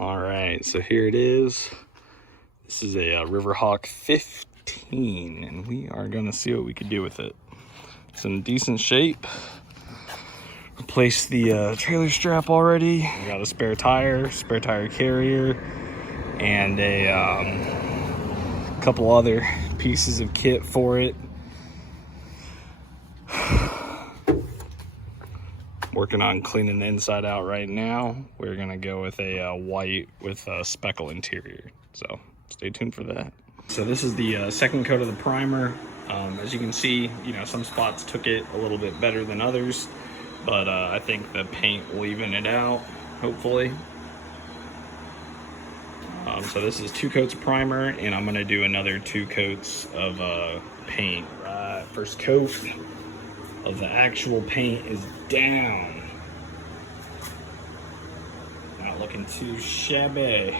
All right, so here it is. This is a Riverhawk 15, and we are gonna see what we can do with it. It's in decent shape. Replaced the trailer strap already. We got a spare tire carrier, and a couple other pieces of kit for it. Working on cleaning the inside out right now. We're gonna go with a white with a speckle interior, so stay tuned for that. So this is the second coat of the primer. As you can see, some spots took it a little bit better than others, but I think the paint will even it out, hopefully. So this is 2 coats of primer, and I'm gonna do another 2 coats of paint. First coat of the actual paint is down. Not looking too shabby.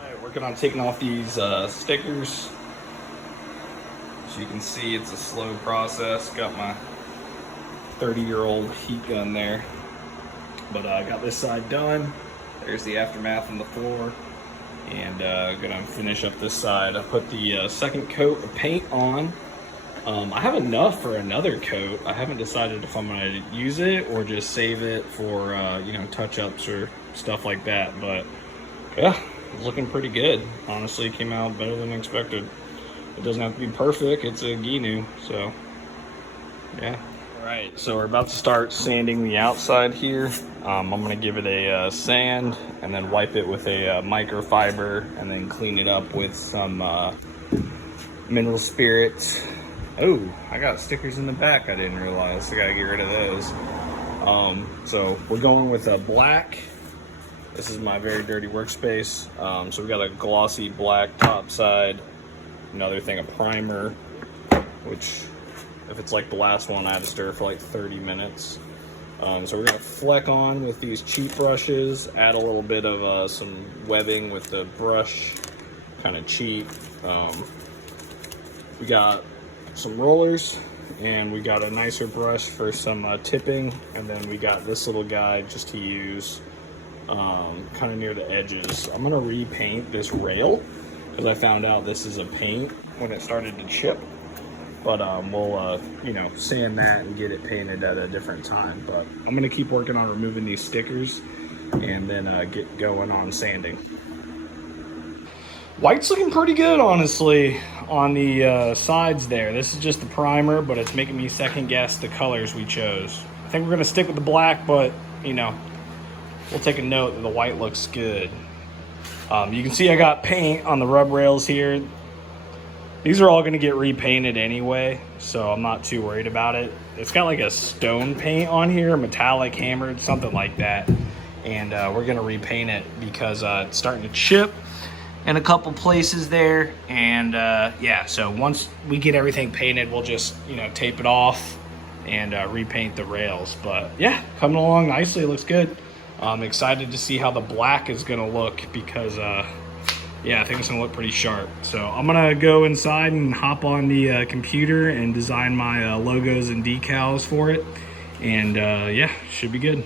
Alright, working on taking off these stickers. As you can see, it's a slow process. Got my 30-year-old heat gun there. But I got this side done. There's the aftermath on the floor. And gonna finish up this side. I put the second coat of paint on. I have enough for another coat. I haven't decided if I'm gonna use it or just save it for touch-ups or stuff like that. But yeah, it's looking pretty good. Honestly, it came out better than expected. It doesn't have to be perfect. It's a Gheenoe, so yeah. All right, so we're about to start sanding the outside here. I'm gonna give it a sand and then wipe it with a microfiber and then clean it up with some mineral spirits. Oh, I got stickers in the back I didn't realize. I gotta get rid of those. So we're going with a black. This is my very dirty workspace. So we got a glossy black top side. Another thing of primer, which if it's like the last one, I had to stir for like 30 minutes. So we're gonna fleck on with these cheap brushes, add a little bit of some webbing with the brush, kind of cheap. We got some rollers, and we got a nicer brush for some tipping, and then we got this little guy just to use kind of near the edges. I'm gonna repaint this rail, because I found out this is a paint when it started to chip. But we'll, sand that and get it painted at a different time. But I'm gonna keep working on removing these stickers and then get going on sanding. White's looking pretty good, honestly, on the sides there. This is just the primer, but it's making me second guess the colors we chose. I think we're gonna stick with the black, but, we'll take a note that the white looks good. You can see I got paint on the rub rails here. These are all going to get repainted anyway, so I'm not too worried about it. It's got like a stone paint on here, metallic, hammered, something like that. And we're going to repaint it because it's starting to chip in a couple places there. And yeah, so once we get everything painted, we'll just, tape it off and repaint the rails. But yeah, coming along nicely. It looks good. I'm excited to see how the black is going to look because yeah, I think it's gonna look pretty sharp. So I'm gonna go inside and hop on the computer and design my logos and decals for it. And yeah, should be good.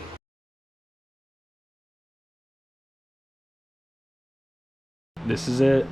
This is it.